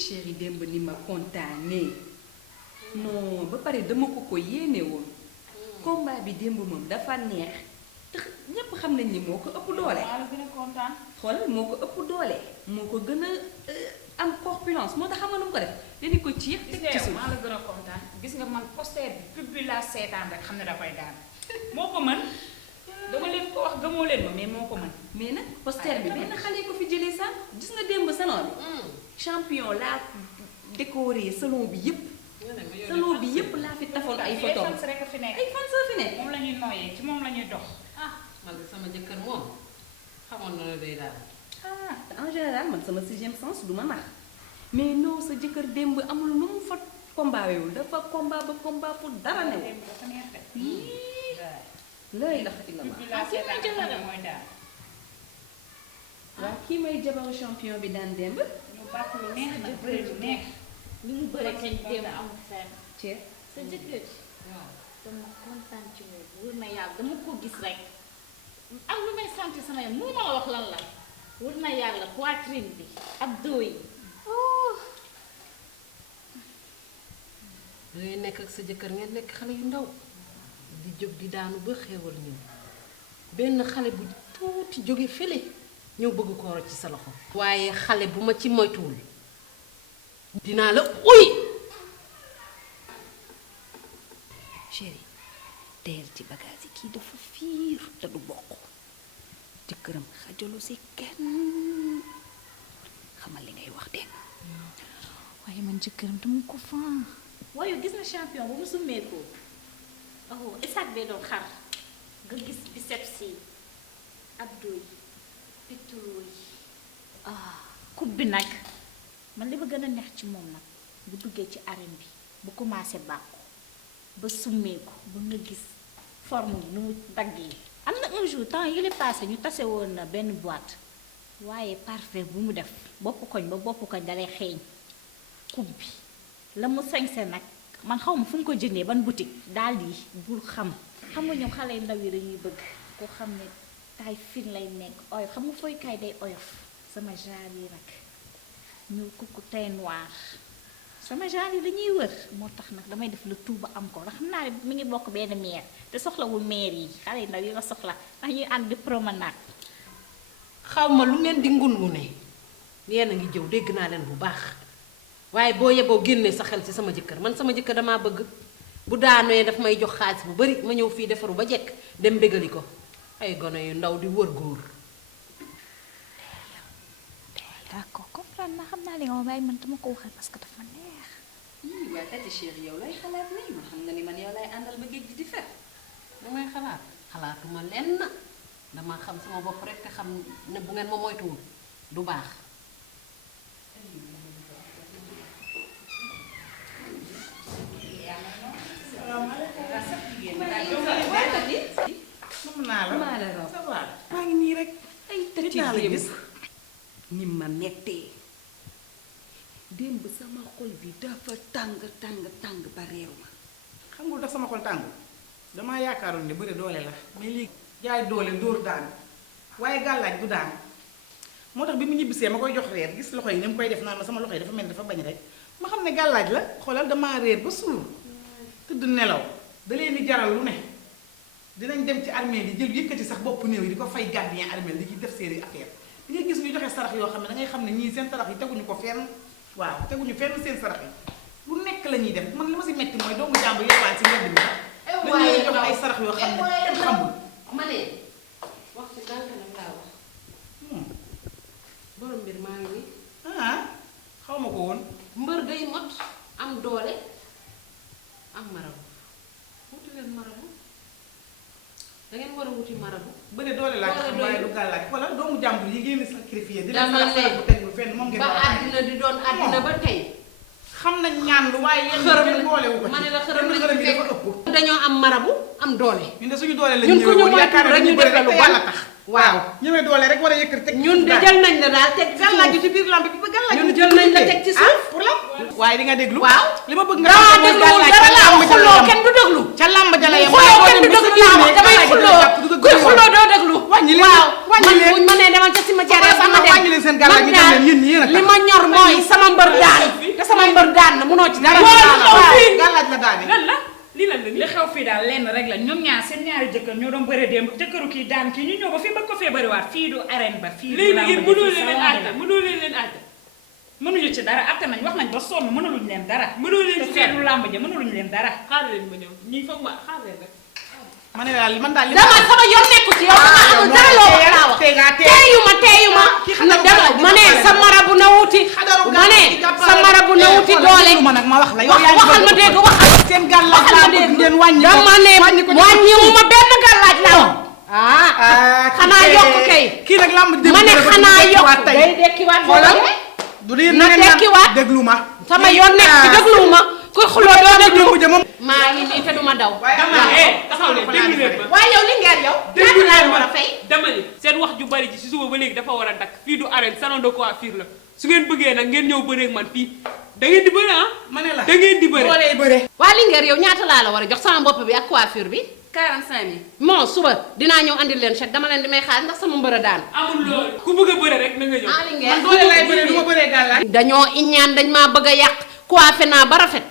chéri démb ni ma kontaanee non ba pare dama ko yéene woon combat bi démb moom dafa neex te ñépp xam nañ ni moo ko ëpp doole. maa la gën a kontaan. xoolal moo ko ëpp doole moo ko gën a am corpulence moo tax xam nga nu mu ko def dañu ko ciix teg ci suuf. maa la gën a kontaan gis nga man poster bi pub bi laa seetaan rek xam ne da koy daan moo ko mën dama leen ko wax gëmoo leen ma mais moo ko mën. mais nag poster bi benn xale ko fi jëlee sax gis nga démb salon bi. champion laa décoré salon bi yëpp. salon bi yëpp laa fi tafoon ay photo ay fans rek a fi nekk. ay fans fi nekk. moom la ñuy nooyee ci moom la ñuy dox. man sama jëkkër moom xamoon na la day daal. En général man sama sixième sens du ma nax mais non sa jëkkër démb amul nu mu fa combat wewul dafa combat ba combat pour dara new. dafa neex de. lay lax illa ma. pub bi laa seetaan xam ne mooy daan. waaw kii may jabaru champion bi daan démb. ñu bàtt lu neex nag bëri lu neex. li mu bëre kañ démb amul fenn. Thier. sa jëkkër ji. waaw dama kontaan ci moom wër na yàlla dama ko gis rek am lu may sentir sama yaram mënu ma la wax lan la wër na yàlla poitrine bi abdos yi dangay nekk ak sa jëkkër ngeen nekk xale yu ndaw di jóg di daanu ba xéewal ñëw benn xale bu tuuti jóge fële ñëw bëgg ko rocc ci sa loxo. waaye xale bu ma ci moytuwul dinaa la uy. chéri teel ci bagage yi kii dafa fiir te du bokk jëkkëram xajalu si kenn xamal li ngay wax dégg waaye man jëkkëram dama ko fan waaye gis na champion ba mu summeekoo oh esat bee doon xar nga gis biceps yi abdos yi pectoraux yi coupe bi nag man li ma gën a neex ci moom nag bu duggee ci arène bi bu commencé bàkku ba summeeku ba nga gis forme bi nu mu daggee am na un jour temps yële passé ñu tase woon na benn boîte waaye parfait bu mu def bopp koñ ba bopp koñ dalay xeeñ coupe bi la mu sañse nag man xaw ma fu mu ko jëndee ban boutique daal di bul xam nga ñoom xale yu ndaw yi dañuy bëgg koo xam ne taay fin lay nekk oyof xam nga fooy kay day oyof sama genre yi nag ñu kukku teint noir sama genre yi dañuy wër moo tax nag damay def le tout ba am ko ndax xam naa ne mi ngi bokk benn meer te soxlawul meer yi xale yu ndaw yi la soxla ndax ñuy ànd di promenade. xaw ma lu ngeen di ngun-ngune yéen a ngi jëw dégg naa leen bu baax waaye boo yeboo génnee sa xel ci sama jëkkër man sama jëkkër damaa bëgg bu daanoo daf may jox xaalis bu bari ma ñëw fii defaru ba jekk dem bégali ko ay gone yu ndaw di wër góor. d'accord comprendre naa xam naa li nga ma bàyyi man dama ko waxal parce que dafa neex. waaye tati chéri yow lay xalaat nii man xam nga ni man yow lay àndal ba géej gi di fer. damay xalaat xalaatuma lenn dama xam sama bopp rek te xam ne bu ngeen ma moytuwul du baax. maa la raw maa ngi nii rek. ay tati démb ni ma mettee démb sama xol bi dafa tàng ba réew ma. xam nga lu tax sama xol tàngul damaa yaakaaroon ne bëre doole la mais léegi jaay doole dóor daan waaye gàllaaj du daan moo tax bi mu ñibbisee ma koy jox reer gis loxo yi ni mu koy def naan ma sama loxo yi dafa mel ni dafa bañ rek ma xam ne gàllaaj la xoolal damaa réer ba suur tëdd nelaw da leen di jaral lu ne dinañ dem ci armée yi jël yëkkati sax bopp néew yi di ko fay gardien armée di ci def seeni affaire di nga gis ñu joxe sarax yoo xam ne da ngay xam ne ñii seen sarax yi teguñu ko fenn waaw teguñu fenn seen sarax yi lu nekk la ñuy def man li ma si metti mooy doomu jàmbur yelwaan si mbedd mi dañuy jox ay sarax yoo xam ne kenn xamul. ma ne wax ci dànk nag laa wax borom mbir maa ngi nii xaw ma ko woon. mbër day mot am doole am marabu wuti leen marabu dangeen war a wuti marabu. bëre doole laa xam waaye du gàllaaj wala doomu jàmbur yi ngeen di sacrifier di leen dama sarax sarax bu tegul fenn moom ngeen ba war a àddina di doon àddina ba tey. xam nañ ñaan lu waaye yéen xërëm kenn boolewu ko ci. ma ne la xërëm xërëm bi dafa ëpp. dañoo am marabu am doole. ñun de suñu doole lañ ñun ku ñu woon yaakaar moytuwul rek nañu ñu bëre defal rek lu te yàlla bon. tax. waaw ñëwee doole rek war a yëkkati teg ci ñun de suuf jël nañ la daal teg gàllaaj ci biir lamb bi ba gàllaaj ñun jël nañ la teg ci suuf. pour la waaye di nga déglu waaw li ma bëgg nga daa xam ne dégluwul gàllaaj dara ca laa lamb ja la xuloo yem. kenn du déglu. ca lamb ja la yem xuloo kenn du déglu laa wax damay xuloo kuy xuloo doo déglu. wàññi leen waaw wàññi man leen buñ ma nee demal ca cimetière ba ba ma dem wàññi leen seen gàllaaj gi dem leen yéen ñi yéen a tax li ma ñor mooy sama mbër daan te sama mbër daan na munoo ci dara. gàllaaj la daane. lan la lii lan la li xew fii daal lenn rek la ñoom ñaar seen ñaari jëkkër ñoo doon bëre démb jëkkëru kii daan kii ñu ñëw ba fii ba ko fee bëriwaat fii du arène ba fii du léegi yéen mënoo leen àtte mënuñu ci dara atte nañ wax nañ ba sonn mënuluñ leen dara mënoo leen te fii du làmb ja mënuluñ leen dara xaar leen ma ñëw ñii foog ma xaar leen rek ma ne daal man daal li dama sama yoon nekku ci yow dama amul dara loo wax laa wax. teeyu ma na dama ma ne sa marabu na wuti ma ne sa marabu na wuti doole ma nag ma wax la waxal ma dégg waxal seen gàllaaj laa bëgg ngeen wàññi ko dama ne wàññiwuma benn gàllaaj la wax xanaa yokk kay kii nag lamb dégg ma ne xanaa yokk day dekkiwaat xoolal du lii na dekkiwaat déglu ma sama yoon nekk ci dégluwuma kuy xuloo doo déglu moom maa ngi nii te duma daw taxaw leen déglu leen ma waaye yow li ngeen yow ñaata laa war a fay dama ni seen wax ju bari ji si suba ba léegi dafa war a dakk fii du arène salon de coiffure la su ngeen bëggee nag ngeen ñëw bëreeg man fii da ngeen di bëre ma ne la da ngeen di bëre waa Linguère yow ñaata laa la war a jox sama bopp bi ak coiffure bi 45 000. bon suba dinaa ñëw andil leen chèque dama leen di may xaar ndax sama mbër a daan amul loolu ku bëgg a bëre rek na nga ñëw ah Linguère man doole lay bëree du ma bëree gàllaaj dañoo iñaan dañ maa bëgg a yàq coiffé naa ba rafet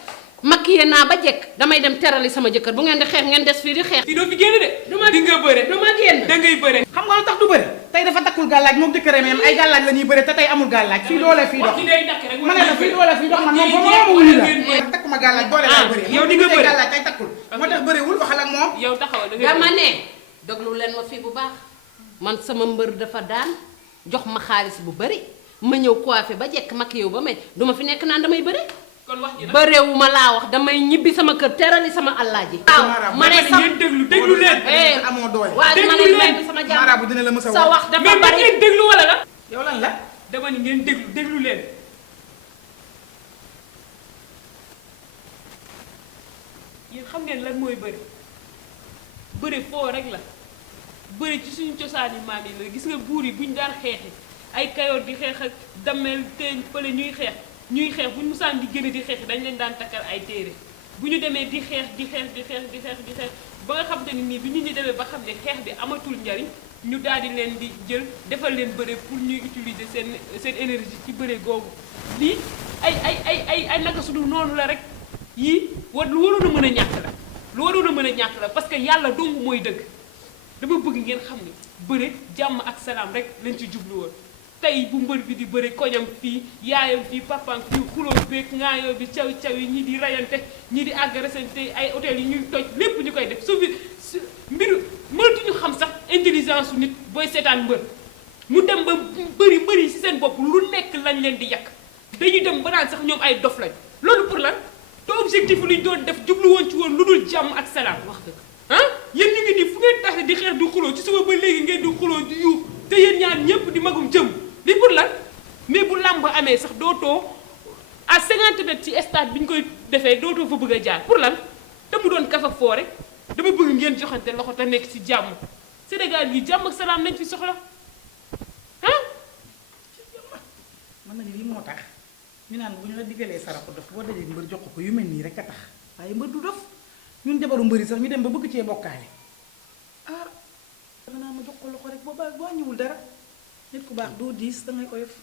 maquillé naa ba jekk damay dem terali sama jëkkër bu ngeen di xeex ngeen des fii di xeex fii doo fi génn de di nga bëre du ma génn da ngay bëre xam nga lu tax du bëri tey dafa takkul gàllaaj moom jëkkëram yam ay gàllaaj la ñuy bëri te tey amul gàllaaj fii doole fii dox wax ji day dakk rek ma ne la fii doole fii dox man moom ba ma wuyu la takkuma gàllaaj doole laa bëri yow di nga bëri gàllaaj tey takkul moo tax bëriwul waxal ak moom yow taxawal da ngay dama ne déglu leen ma fii bu baax man sama mbër dafa daan jox ma xaalis bu bari ma ñëw coiffé ba jekk maquillé ba may duma fi nekk naan damay bëri kon wax ji nag bëreewu ma laa wax damay ñibbi sama kër terali sama allaaji waaw ma ne ngeen déglu leen amoo doole waaw ma ne may bi sama jàmm marabu dina la mës a sa wax dafa mais bari ngeen déglu wala la yow lan la dama ni ngeen déglu leen yéen xam ngeen lan mooy bëri bëri foo rek la bëri ci suñu cosaani maam yi la gis nga buur yi buñ daan xeexi ay kayoor di xeex ak dameel teeñ fële ñuy xeex buñ musaan di génne di xeex dañ leen daan takkal ay téere bu ñu demee di xeex ba nga xam te ni nii bi nit ñi demee ba xam ne xeex bi amatul njariñ ñu daal di leen di jël defal leen bëre pour ñuy utiliser seen énergie ci bëre googu lii ay naka su dul noonu la rek yii lu waroon a mën a ñàkk la lu waroon a mën a ñàkk la parce que yàlla dong mooy dëgg dama bëgg ngeen xam ne bëre jàmm ak salaam rek lañ ci jublu woon tey bu mbër bi di bëre koñam fii yaayam fii papaam fii xuloo beeg ngaayoo bi caw yi ñii di rayante ñii di agressante ay hôtel yi ñuy toj lépp ñu koy def su mbiru mënatuñu xam sax intelligence su nit booy seetaan mbër mu dem ba bëri ci seen bopp lu nekk lañ leen di yàq dañuy dem ba naan sax ñoom ay dof lañ loolu pour lan te objectif lu ñu doon def jublu woon ci woon lu dul jàmm ak salaam wax dëgg ah yéen ñu ngi nii fu ngeen tax di xeex di xuloo ci suba ba léegi ngeen di xuloo di yuux te yéen ñaar ñëpp di magum jëm lii pour lan mais bu làmb amee sax dootoo à 50 mètres ci stade bi ñu koy defee dootoo fa bëgg a jaar pour lan te mu doon kafa foo rek dama bëgg ngeen joxante loxo te nekk ci jàmm Sénégal yi jàmm ak salaam lañ fi soxla ah. mën nañu lii moo tax ñu naan bu ñu la diggalee saraxu dof boo dajee mbër jox ko yu mel nii rek a tax waaye mbër du dof ñun jabaru mbëri sax ñu dem ba bëgg cee bokkaale ah danga naa ma jox ko loxo rek booba boo ñëwul dara nit ku baax doo diis dangay oyof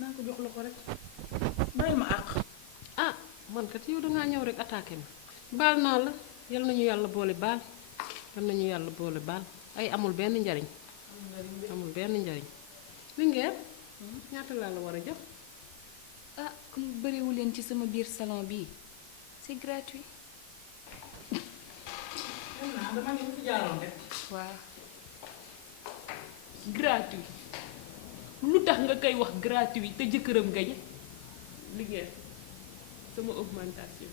naa ko jox loxo rek bàyyi ma àq ah man kat yow dangaa ñëw rek attaqué ma baal naa la yal nañu yàlla boole baal yal nañu yàlla boole baal ay amul benn njariñ amul benn njariñ Linguère ñaata laa la war a jox ah comme bëriwu leen ci sama biir salon bii c'est gratuit. dama ne fi jaaroon rek waaw. gratuit lu tax nga koy wax gratuit te jëkkëram gañe Linguère sama augmentation